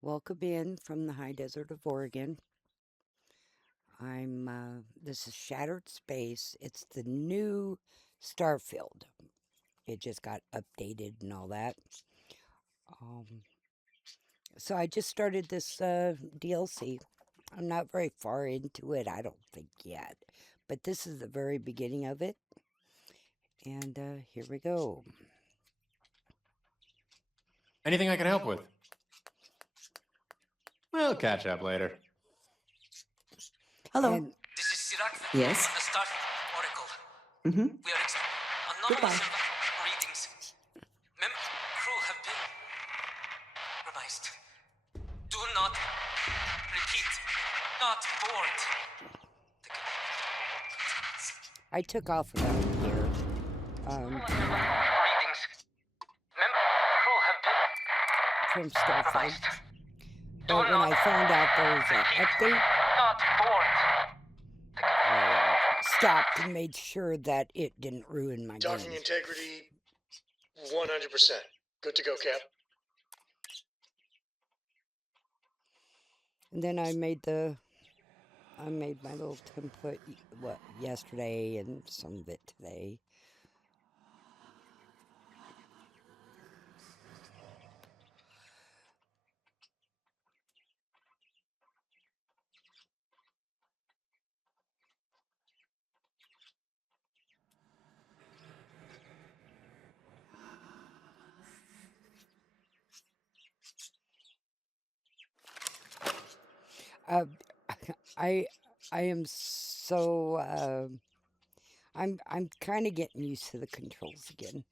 Welcome in from the high desert of Oregon. This is Shattered Space. It's the new Starfield. It just got updated and all that. Um, so I just started this DLC. I'm not very far into it, I don't think yet. But this is the very beginning of it. And here we go. Anything I can help with? We'll catch up later. Hello. And This is Sirac Yes. from the Starfield Oracle. Mm-hmm. We are Goodbye. anonymous readings. Crew have been revised. Do not repeat. Not board. I took off about a year. Readings. Crew have been From Starfield. revised. But when I found out there was an update, Not board. I stopped and made sure that it didn't ruin my Docking game. integrity, 100%. Good to go, Cap. And then I made my little template yesterday and some of it today. Uh, I am so I'm kind of getting used to the controls again.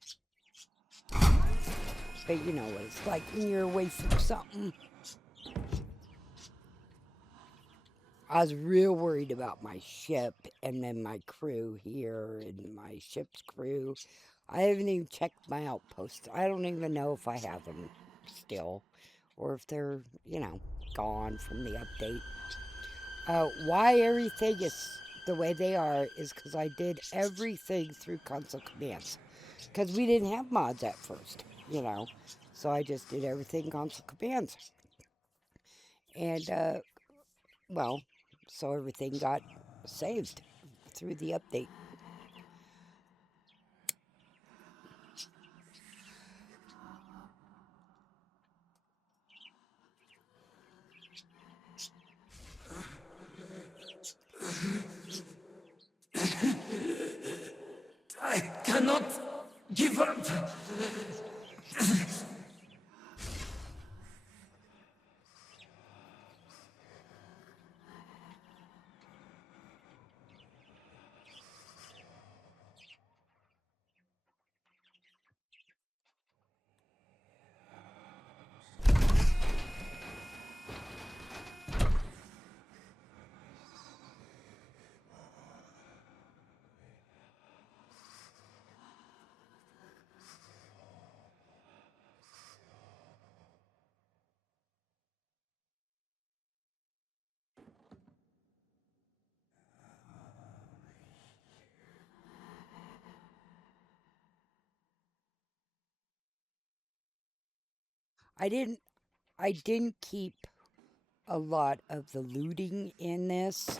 But you know what it's like when you're away from something. I was real worried about my ship and then my crew here and my ship's crew. I haven't even checked my outposts. I don't even know if I have them still or if they're, gone from the update. Why everything is the way they are is because I did everything through console commands. Because we didn't have mods at first, So I just did everything console commands. And, so everything got saved through the update. I cannot give up. I didn't keep a lot of the looting in this.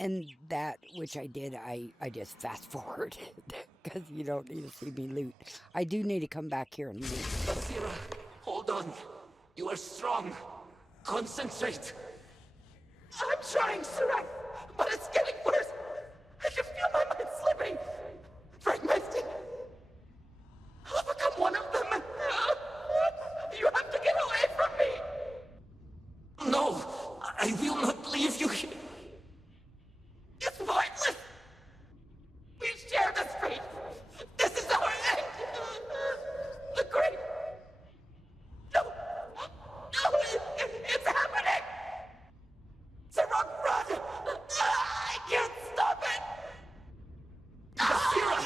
And that, which I did, I just fast forwarded because you don't need to see me loot. I do need to come back here and loot. Basira, hold on. You are strong. Concentrate. I'm trying, Sirac, but it's getting worse. I can feel my mind slipping. Fragmenting. I'll become one of them. You have to get away from me. No, I will not leave you here. It's pointless. We share this fate. This is our end. The great. No, it's happening. Sirac, run. I can't stop it. Basira.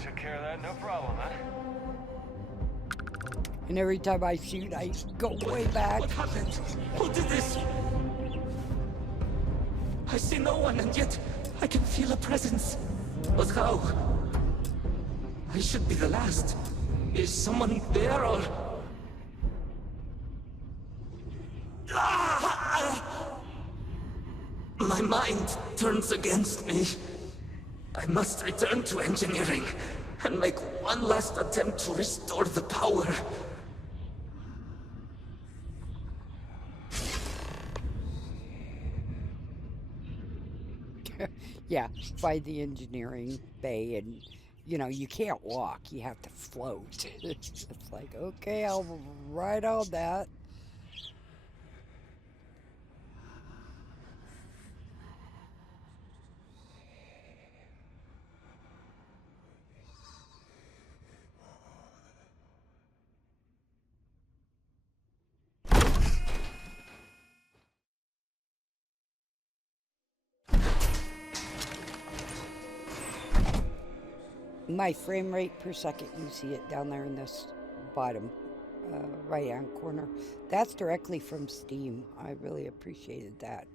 Took care of that, no problem, huh? And every time I shoot, I go way back. What happened? Who did this? I see no one, and yet I can feel a presence. But how? I should be the last. Is someone there, or... My mind turns against me. I must return to engineering and make one last attempt to restore the power. Yeah, by the engineering bay, and you can't walk, you have to float. It's like, okay, I'll ride on that. My frame rate per second, you see it down there in this bottom right hand corner. That's directly from Steam. I really appreciated that.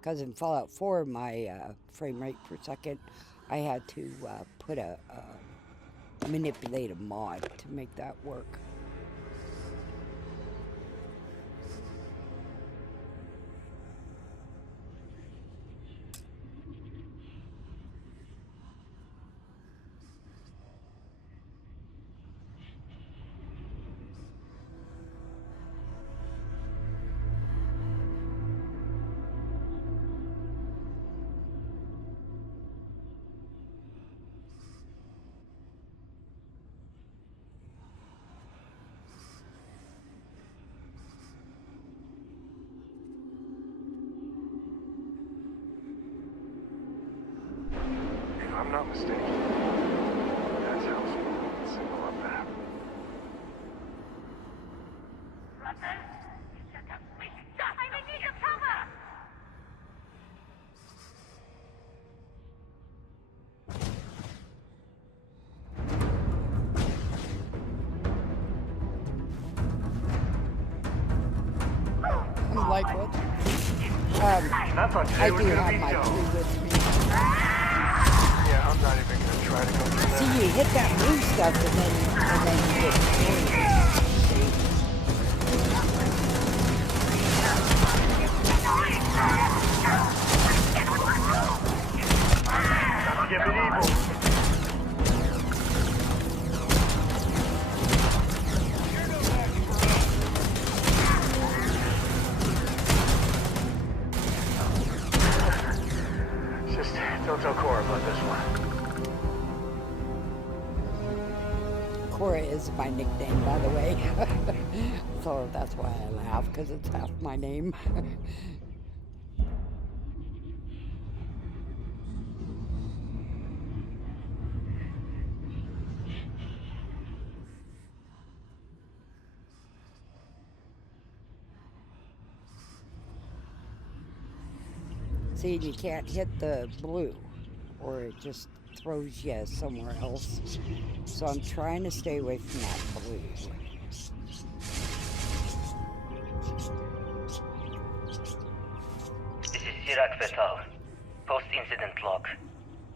Because in Fallout 4, my frame rate per second, I had to manipulate a mod to make that work. If I'm not mistaken, that's how it's symbol on map. I'm like, what? I thought today I was do gonna have be my dull. crew with me. Yeah, I'm not even gonna try to go through that. See, you hit that blue stuff and then you get destroyed. Get medieval. Just don't tell Cora about this one. Cora is my nickname, by the way. So that's why I laugh, because it's half my name. See, you can't hit the blue, or it just throws you somewhere else. So I'm trying to stay away from that blue. This is Sirac Fatal. Post-incident log.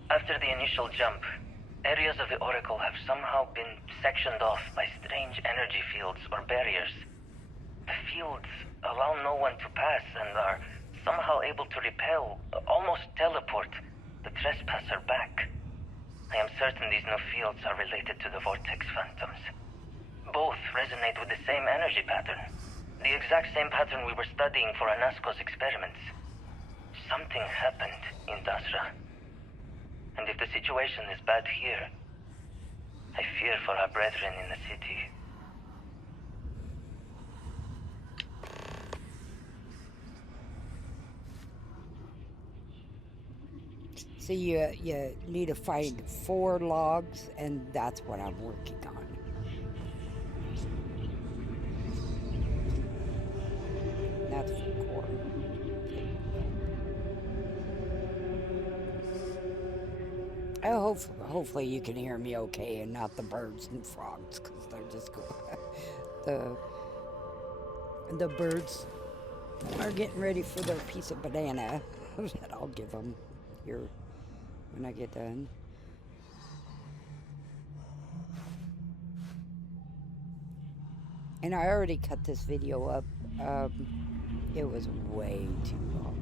After the initial jump, areas of the Oracle have somehow been sectioned off by strange energy fields or barriers. The fields allow no one to pass and are somehow able to repel, almost teleport, the trespasser back. I am certain these new fields are related to the Vortex Phantoms. Both resonate with the same energy pattern. The exact same pattern we were studying for Anasco's experiments. Something happened in Dasra. And if the situation is bad here, I fear for our brethren in the city. So you need to find 4 logs, and that's what I'm working on. That's for core. Oh, hopefully you can hear me okay, and not the birds and frogs, because they're just going. the birds are getting ready for their piece of banana. that I'll give them here when I get done. And I already cut this video up. It was way too long.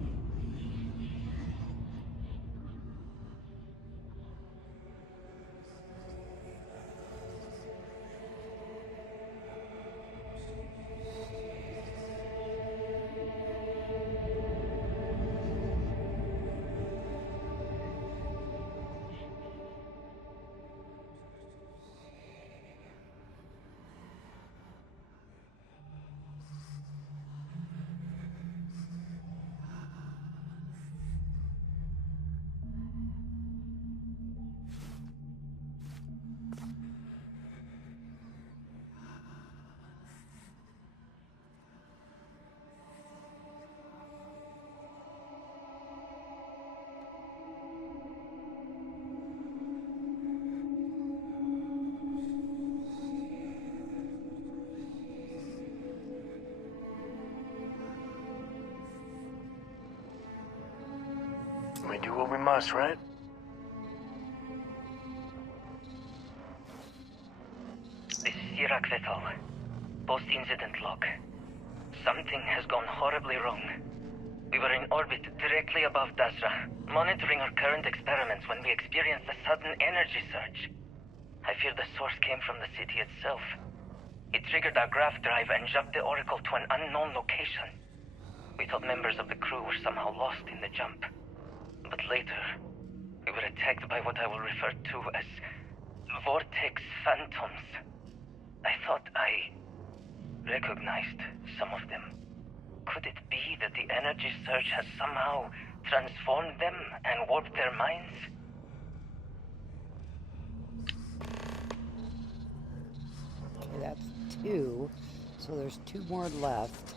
We do what we must, right? This is Iraq Vital. Post-incident log. Something has gone horribly wrong. We were in orbit directly above Dasra, monitoring our current experiments when we experienced a sudden energy surge. I fear the source came from the city itself. It triggered our graph drive and jumped the Oracle to an unknown location. We thought members of the crew were somehow lost in the jump. But later, we were attacked by what I will refer to as vortex phantoms. I thought I recognized some of them. Could it be that the energy surge has somehow transformed them and warped their minds? Okay, that's 2. So there's 2 more left.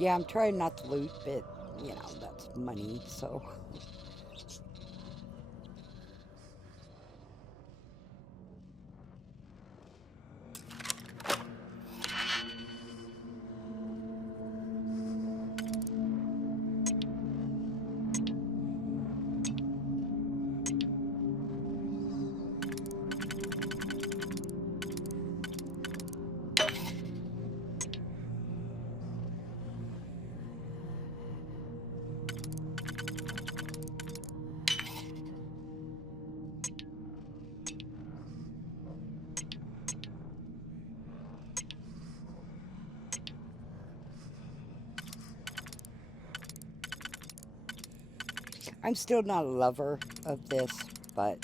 Yeah, I'm trying not to loot, but, you know, that's money, so... I'm still not a lover of this, but...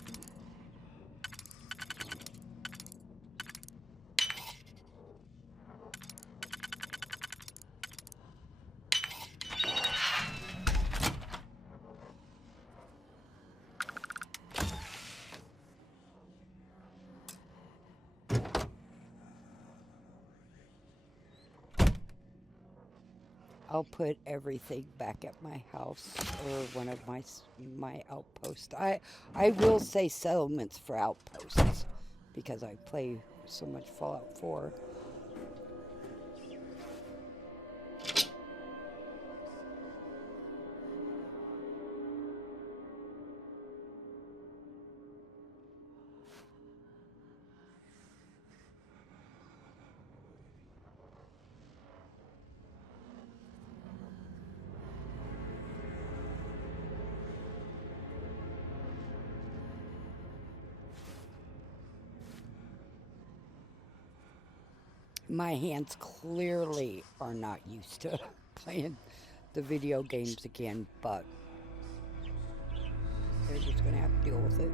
I'll put everything back at my house or one of my outposts. I will say settlements for outposts because I play so much Fallout 4. My hands clearly are not used to playing the video games again, but they're just going to have to deal with it.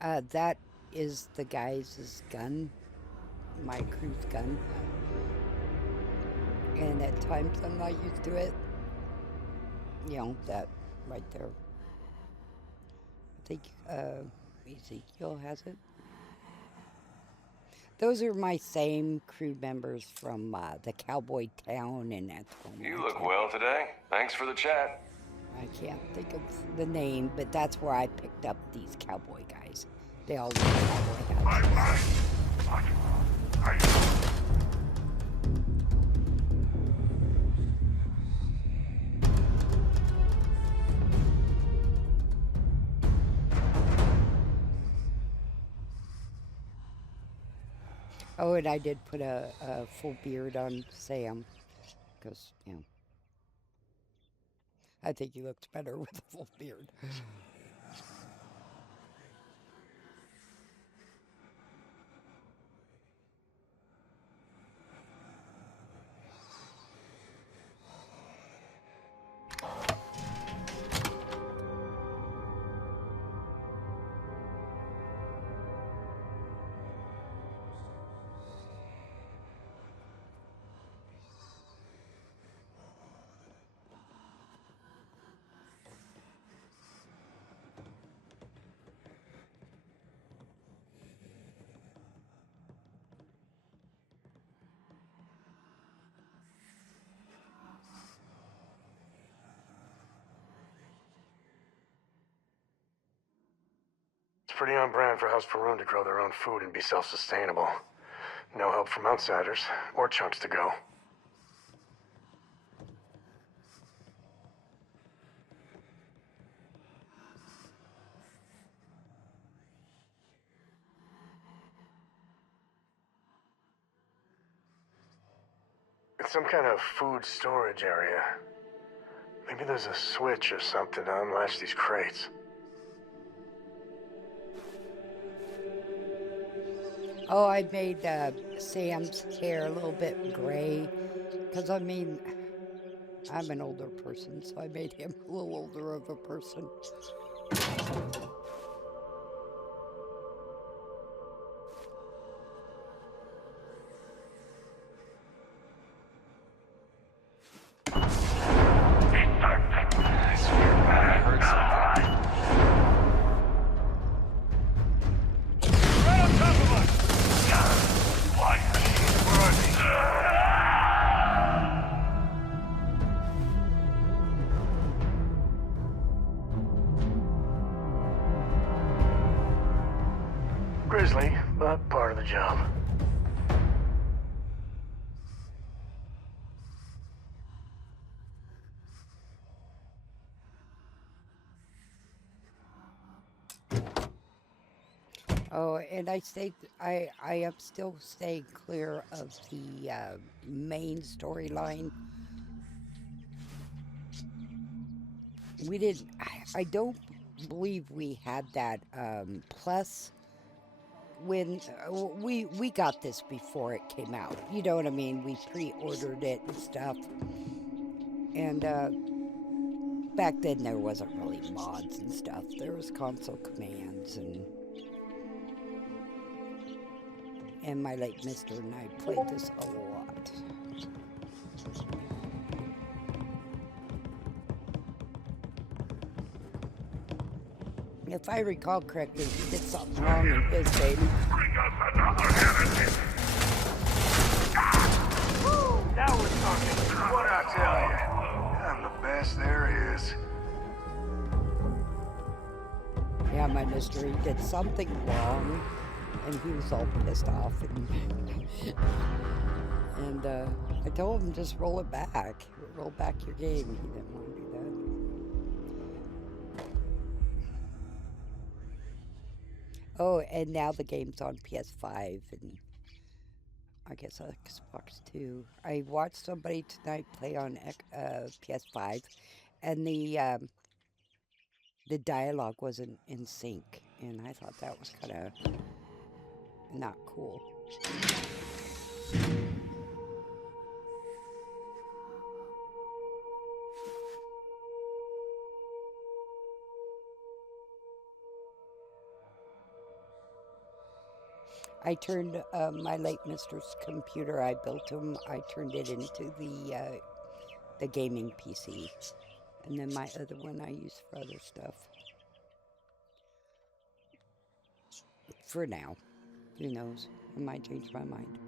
That is the guy's gun, my crew's gun. And at times I'm not used to it. You know, that right there. I think Ezekiel has it. Those are my same crew members from the Cowboy Town and that. You look well today. Thanks for the chat. I can't think of the name, but that's where I picked up these cowboy guys. They all wear cowboy hats. Oh, and I did put a full beard on Sam, because, you know, I think he looks better with a full beard. It's pretty on brand for House Faroon to grow their own food and be self-sustainable. No help from outsiders, or chunks to go. It's some kind of food storage area. Maybe there's a switch or something to unlatch these crates. Oh, I made Sam's hair a little bit gray, because, I mean, I'm an older person, so I made him a little older of a person. Grisly, but part of the job. Oh, and I am still staying clear of the main storyline. We didn't, I don't believe we had that plus when we got this before it came out. You know what I mean? We pre-ordered it and stuff. And back then there wasn't really mods and stuff. There was console commands, and my late mister and I played this a lot. If I recall correctly, he did something wrong in his game. Now we're talking. What I tell you? I'm the best there is. Yeah, my mister, he did something wrong, and he was all pissed off. And I told him just roll it back. Roll back your game. He didn't want to do that. Oh, and now the game's on PS5 and I guess Xbox too. I watched somebody tonight play on PS5, and the dialogue wasn't in sync, and I thought that was kind of not cool. I turned my late mister's computer. I built him. I turned it into the gaming PC, and then my other one I use for other stuff. For now, who knows? I might change my mind.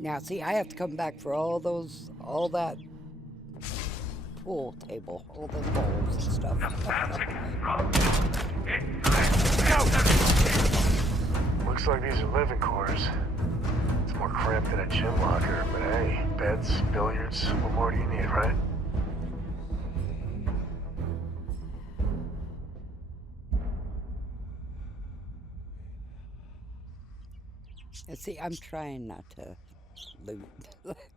Now, see, I have to come back for all that pool table, all the bowls and stuff. Looks like these are living quarters. It's more cramped than a gym locker, but hey, beds, billiards, what more do you need, right? And see, I'm trying not to loot,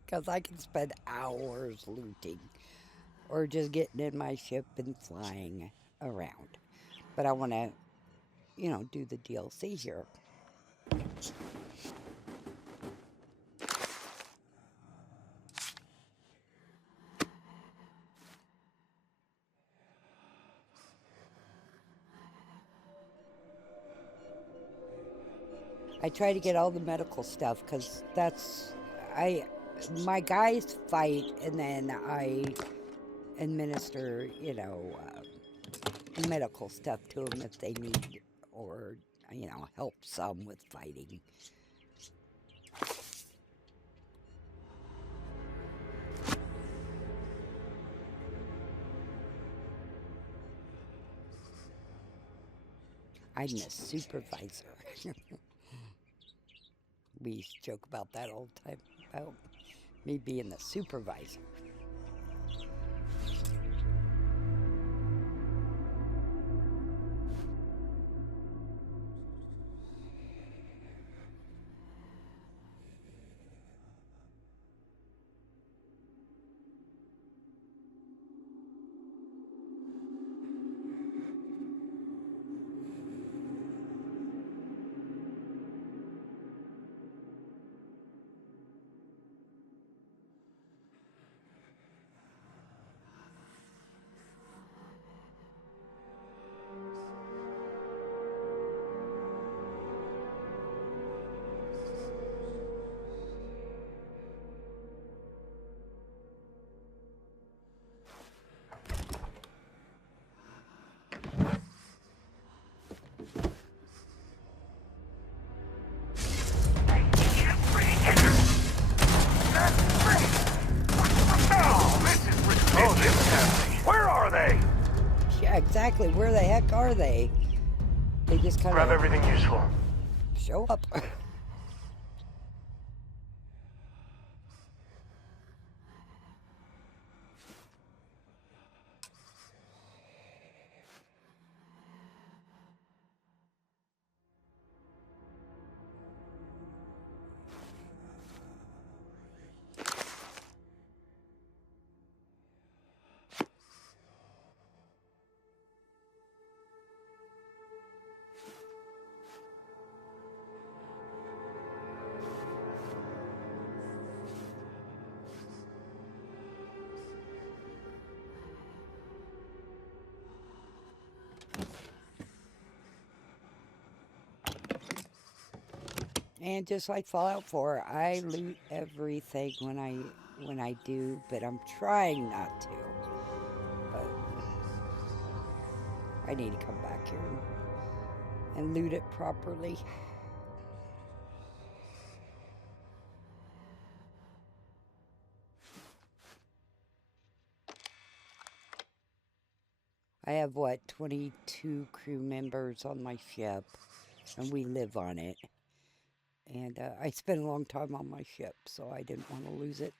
because I can spend hours looting, or just getting in my ship and flying around. But I want to, you know, do the DLC here. I try to get all the medical stuff, because my guys fight, and then I administer, you know, medical stuff to them if they need, or, you know, help some with fighting. I'm the supervisor. We used to joke about that all the time, about me being the supervisor. Yeah, exactly. Where the heck are they? They just kind Grab of everything useful. show up. And just like Fallout 4, I loot everything when I do, but I'm trying not to. But I need to come back here and loot it properly. I have, what, 22 crew members on my ship, and we live on it. And I spent a long time on my ship, so I didn't want to lose it.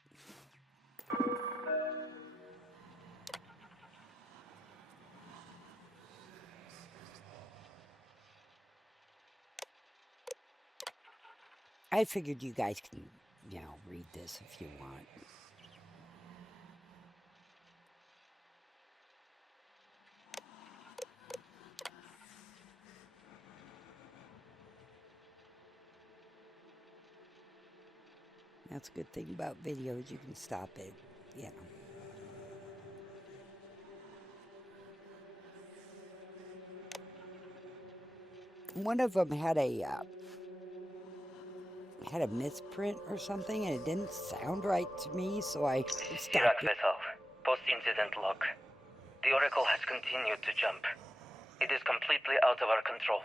I figured you guys can, you know, read this if you want. That's a good thing about videos. You can stop it, you know. One of them had a misprint or something, and it didn't sound right to me, so I Iraq stopped it. Vettel, post-incident log. The Oracle has continued to jump. It is completely out of our control.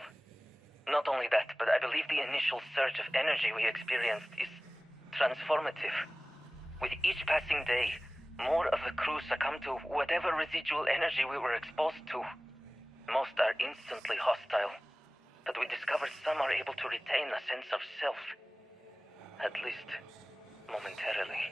Not only that, but I believe the initial surge of energy we experienced is transformative. With each passing day, more of the crew succumb to whatever residual energy we were exposed to. Most are instantly hostile, but we discovered some are able to retain a sense of self. At least, momentarily.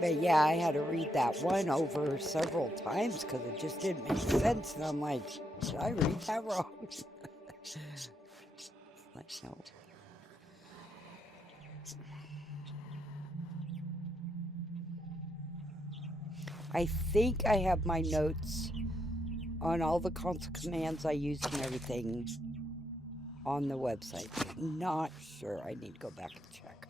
But yeah, I had to read that one over several times because it just didn't make sense. And I'm like, did I read that wrong? Like, no. I think I have my notes on all the console commands I use and everything on the website. Not sure. I need to go back and check.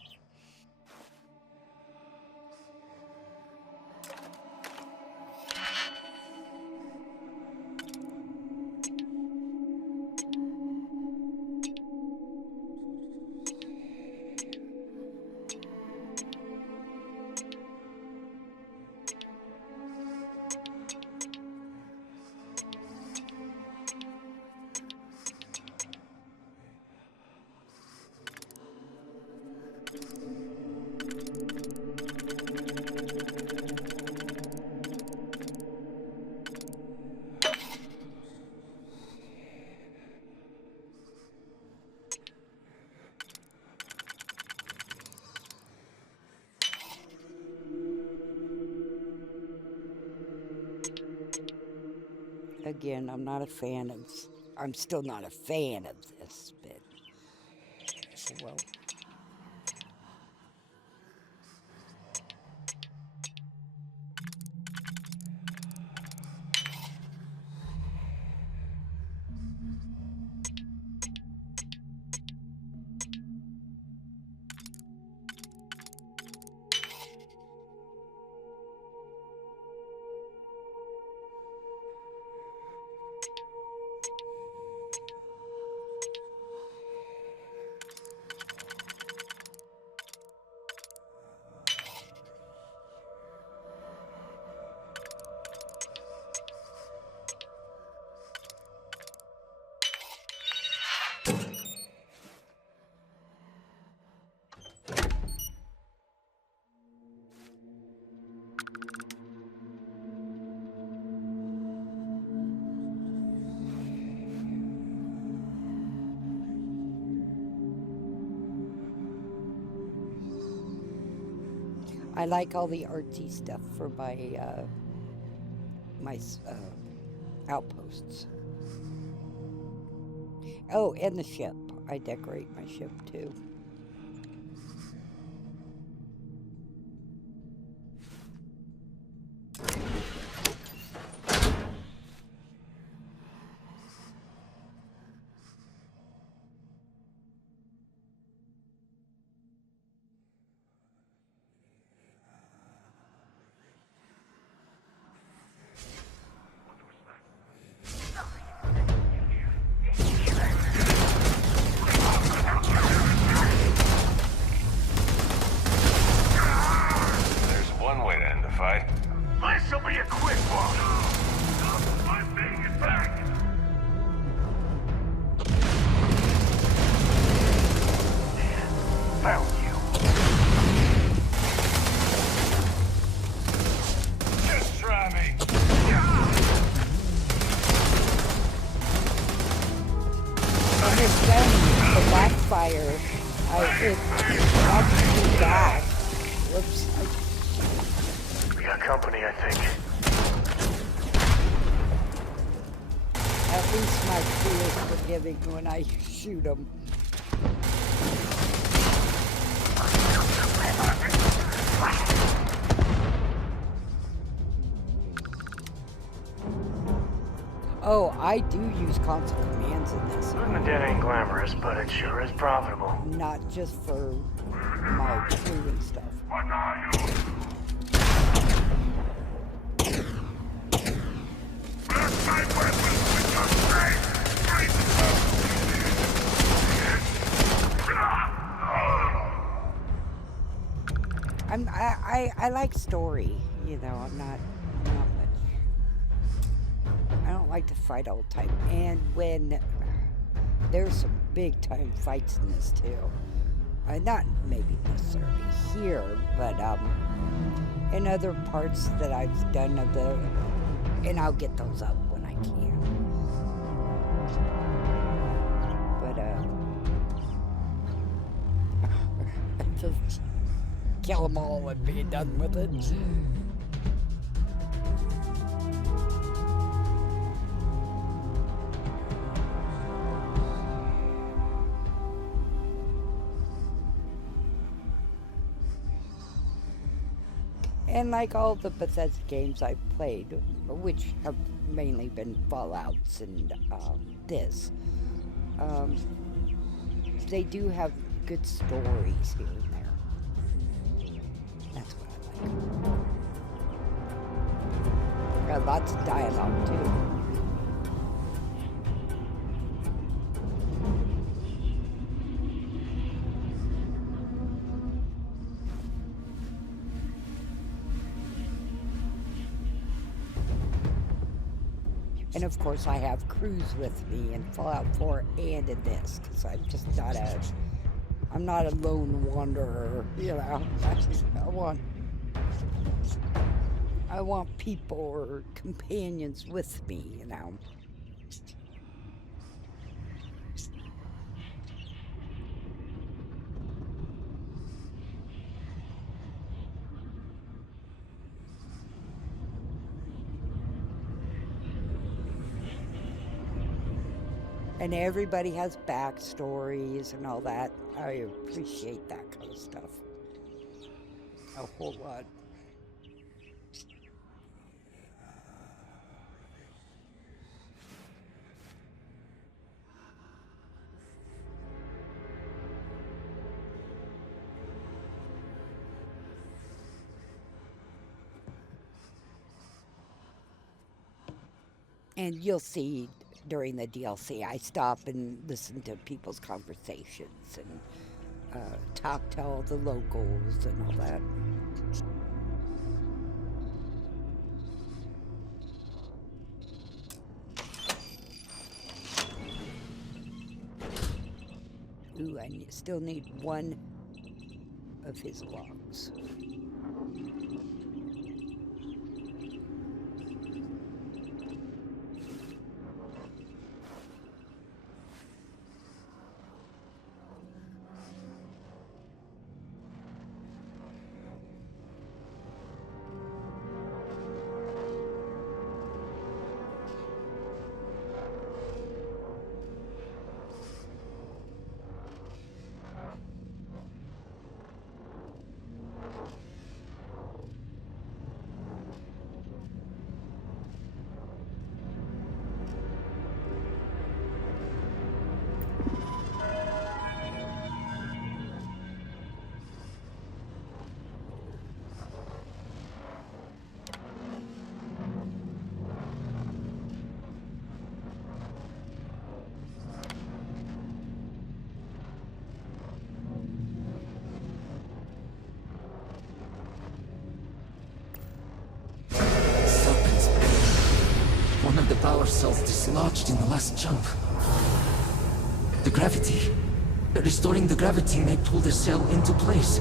Again, I'm not a fan of... I'm still not a fan of this, but... Well... I like all the artsy stuff for my outposts. Oh, and the ship. I decorate my ship too. When I shoot them. Oh, I do use console commands in this. Shooting the dead ain't glamorous, but it sure is profitable. Not just for my crew and stuff. I like story, you know. I'm not much. I don't like to fight all the time. And when there's some big time fights in this too. Not maybe necessarily here, but in other parts that I've done of the, and I'll get those up when I can. But just kill them all and be done with it. And like all the Bethesda games I've played, which have mainly been Fallouts and this, they do have good stories here and there. That's what I like. Got lots of dialogue too. And of course, I have crews with me in Fallout 4 and in this, because I'm just not I'm not a lone wanderer, you know. I want people or companions with me, you know. And everybody has backstories and all that. I appreciate that kind of stuff a whole lot. And you'll see during the DLC, I stop and listen to people's conversations and talk to all the locals and all that. Ooh, I still need one of his logs. One of the power cells dislodged in the last jump. The gravity. Restoring the gravity may pull the cell into place.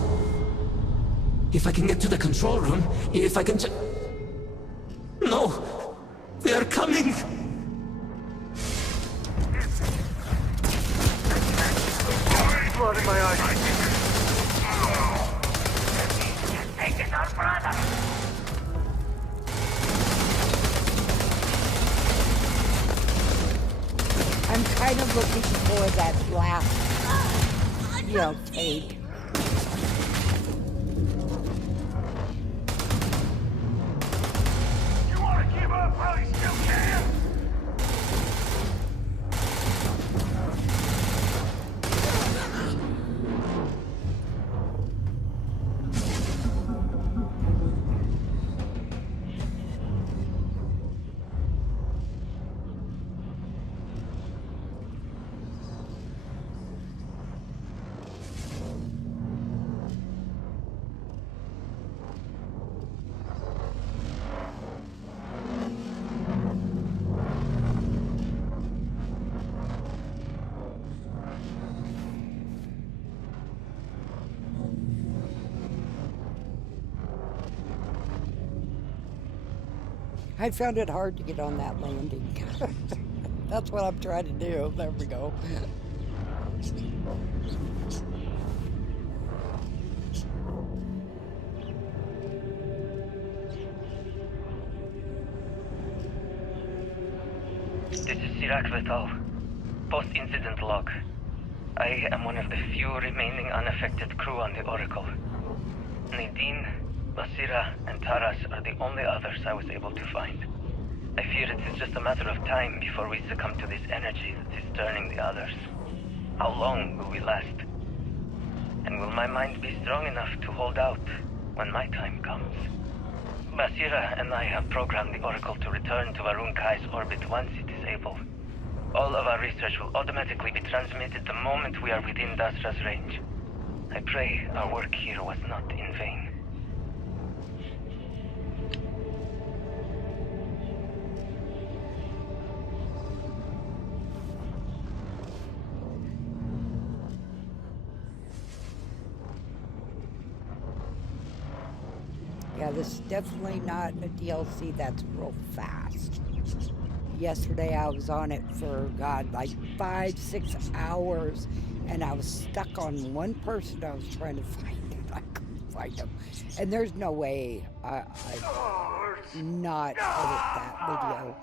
If I can get to the control room, if I can No! They are coming! Blood in my eyes. Taking our brother! I'm kind of looking for that last, you know, tape. You want to give up while you still can? I found it hard to get on that landing. That's what I'm trying to do. There we go. This is Sirach Vital. Post-incident log. I am one of the few remaining unaffected crew on the Oracle. Nadine, Basira, and Taras are the only others I was able to find. I fear it is just a matter of time before we succumb to this energy that is turning the others. How long will we last? And will my mind be strong enough to hold out when my time comes? Basira and I have programmed the Oracle to return to Varun Kai's orbit once it is able. All of our research will automatically be transmitted the moment we are within Dasra's range. I pray our work here was not in vain. Yeah, this is definitely not a DLC that's real fast. Yesterday I was on it for, God, like 5-6 hours, and I was stuck on one person I was trying to find, and I couldn't find him. And there's no way I not edit that video.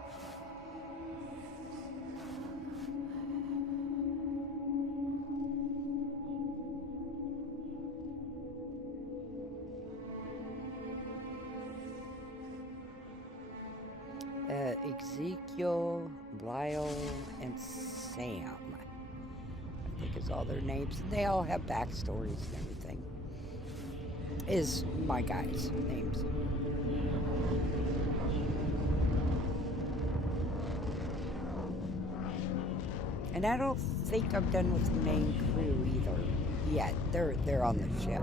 Ezekiel, Lyle, and Sam, I think is all their names. They all have backstories and everything. Is my guys' names. And I don't think I'm done with the main crew either yet. They're on the ship.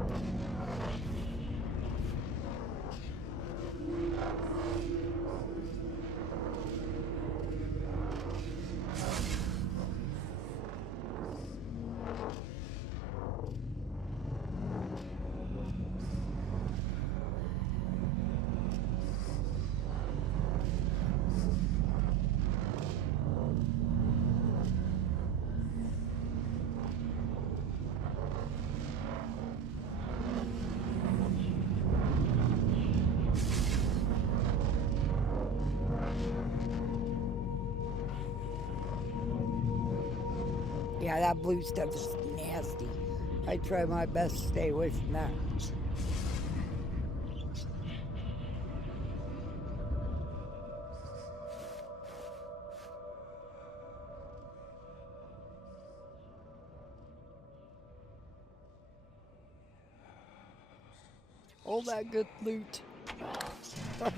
Yeah, that blue stuff is nasty. I try my best to stay away from that. All that good loot. Go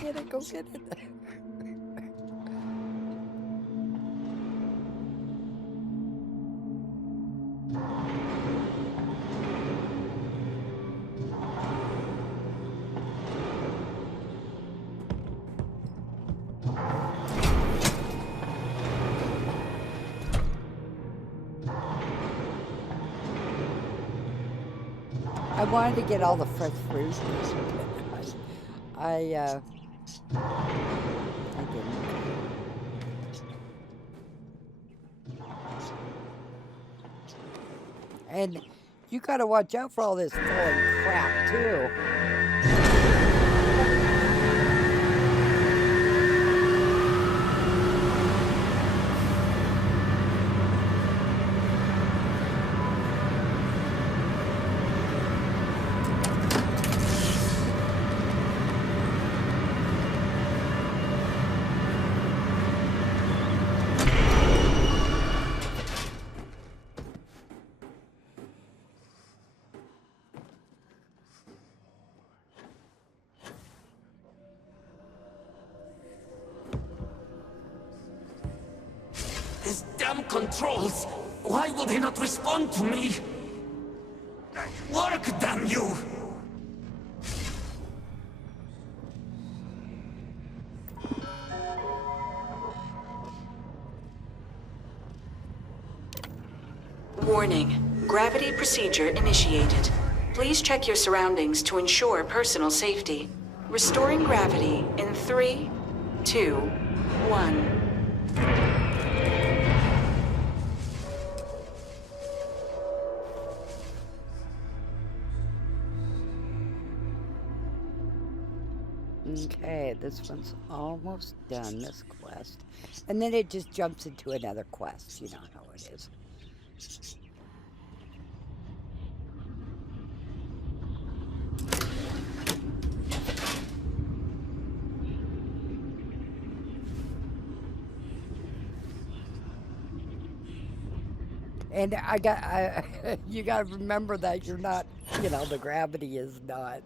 get it, go get it. I wanted to get all the fresh fruit. I didn't. And you gotta watch out for all this falling crap too. These damn controls! Why will they not respond to me? Work, damn you! Warning. Gravity procedure initiated. Please check your surroundings to ensure personal safety. Restoring gravity in 3, 2, 1. Okay, this one's almost done, this quest. And then it just jumps into another quest. You know how it is. And you got to remember that you're not, you know, the gravity is not.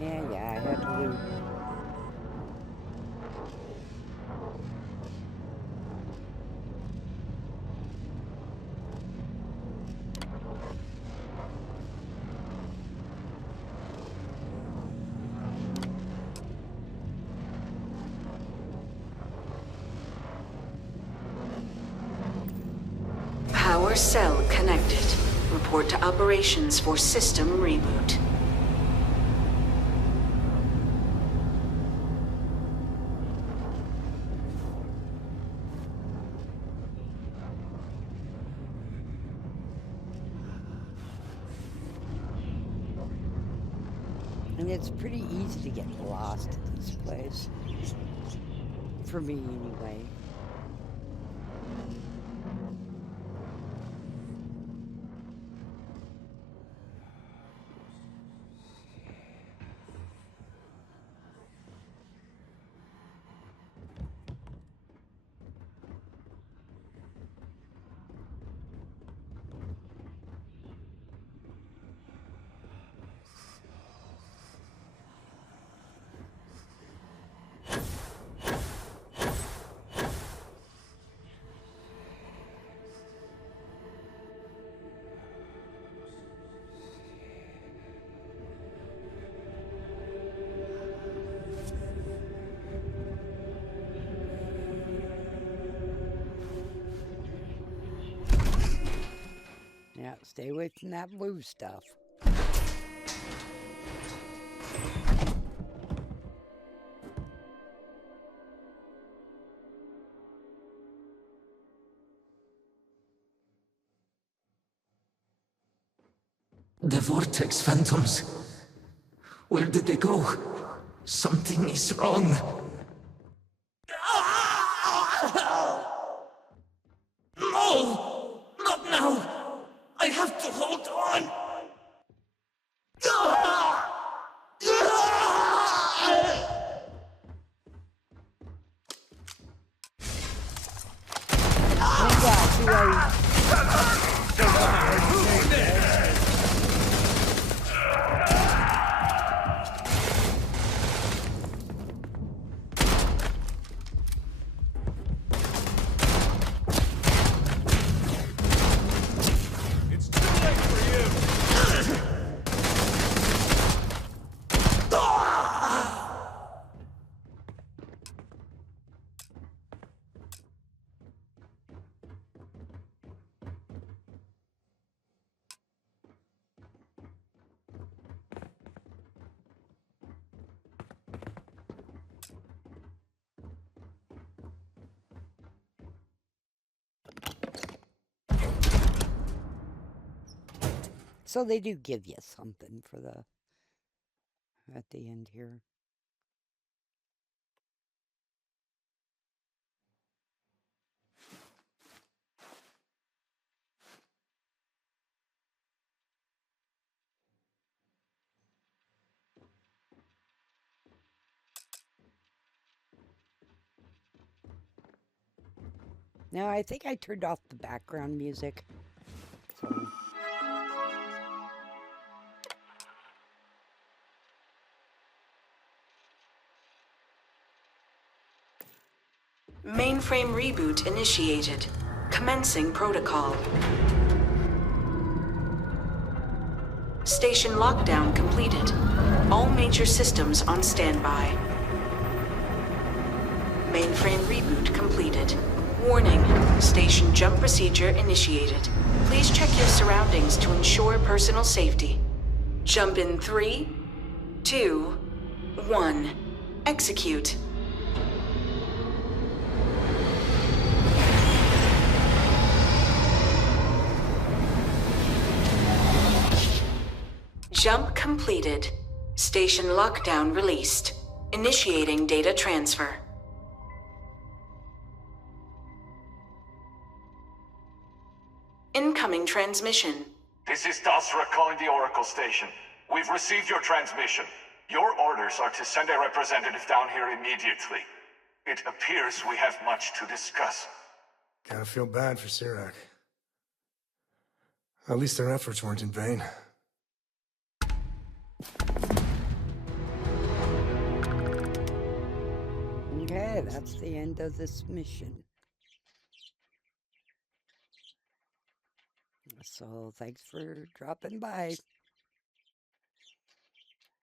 Yeah, I had to loot. Power cell connected. Report to operations for system reboot. And it's pretty easy to get lost in this place. For me, anyway. Yeah, stay away from that blue stuff. The Vortex Phantoms. Where did they go? Something is wrong. No! Not now! I have to hold on! It's too late for you! So they do give you something for the at the end here. Now, I think I turned off the background music. So. Mainframe reboot initiated. Commencing protocol. Station lockdown completed. All major systems on standby. Mainframe reboot completed. Warning, station jump procedure initiated. Please check your surroundings to ensure personal safety. Jump in 3, 2, 1. Execute. Jump completed. Station lockdown released. Initiating data transfer. Incoming transmission. This is Dasra calling the Oracle station. We've received your transmission. Your orders are to send a representative down here immediately. It appears we have much to discuss. Gotta feel bad for Sirac. At least their efforts weren't in vain. Okay, that's the end of this mission. So, thanks for dropping by.